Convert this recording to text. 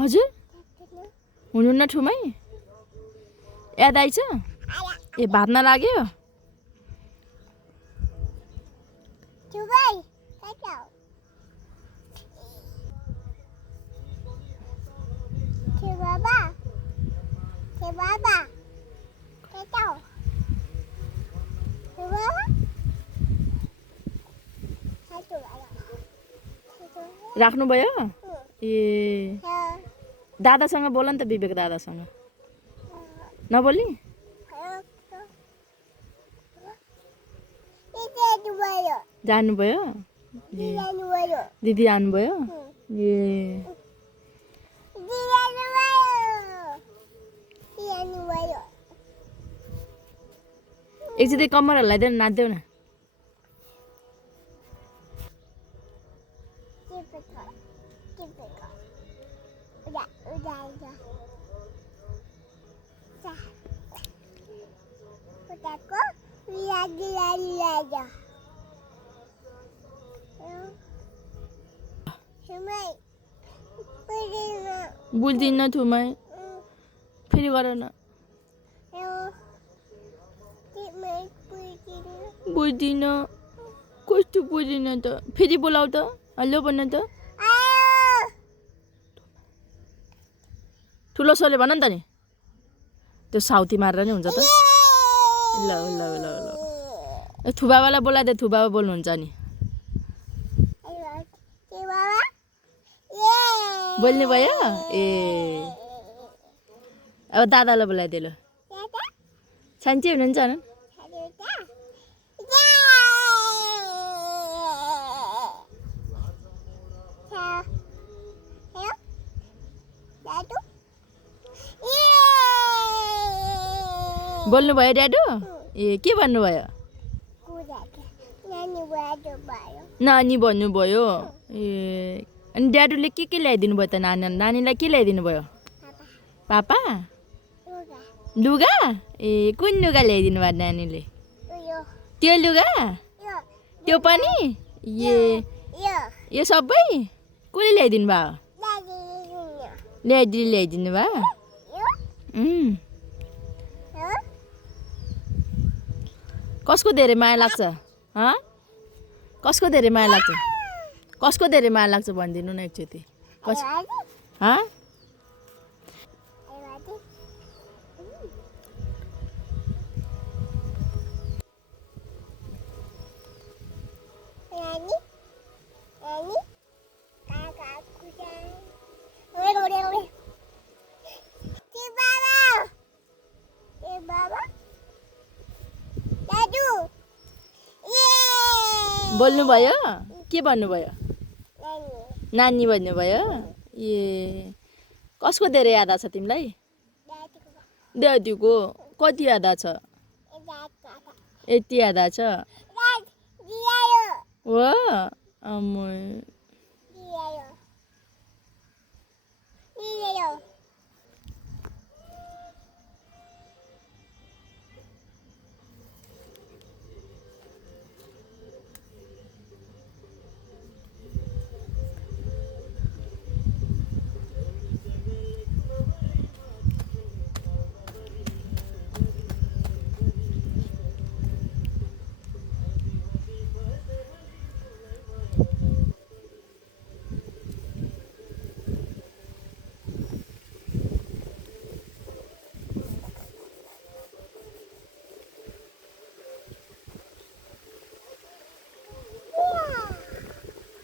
हजुर हुनुहुन्न ठुमै याद आइछ ए भात नलाग्यो राख्नुभयो ए दादासँग बोल नि त विवेक दादासँग नबोली जानुभयो दिदी आउनुभयो ए एकचोटि कम्मर हल्लाइदेऊ नाच्देऊ न बुझ्दिनँ ठुमै फेरि गर न बुझ्दिनँ कस्तो बुझ्दिनँ त फेरि बोलाऊ त हेलो भन त ठुलो स्वरले भन नि त नि त्यो साउथी मारेर नि हुन्छ त ल ल ल ल थुबाबालाई बोलाइदे थुबाबा बोल्नुहुन्छ नि बोल्ने भयो ए अब दादालाई बोलाइदे ल सान्ची हुनुहुन्छ न बोल्नु भयो ड्याडु ए के भन्नुभयो नानी भन्नुभयो ए अनि ड्याडुले के ल्याइदिनु भयो त नानीलाई के ल्याइदिनु भयो पापा लुगा ए कुन लुगा ल्याइदिनु भयो नानीले त्यो लुगा त्यो पनि ए यो सबै कसले ल्याइदिनु भयो ल्याइदिनु भयो कसको धेरै माया लाग्छ कसको धेरै माया लाग्छ कसको धेरै माया लाग्छ भनिदिनु न एकचोटि बोल्नुभयो के भन्नुभयो नानी भन्नुभयो ए कसको धेरै याद आछ तिमीलाई ड्याडीको कति याद आछ यति याद आछ हो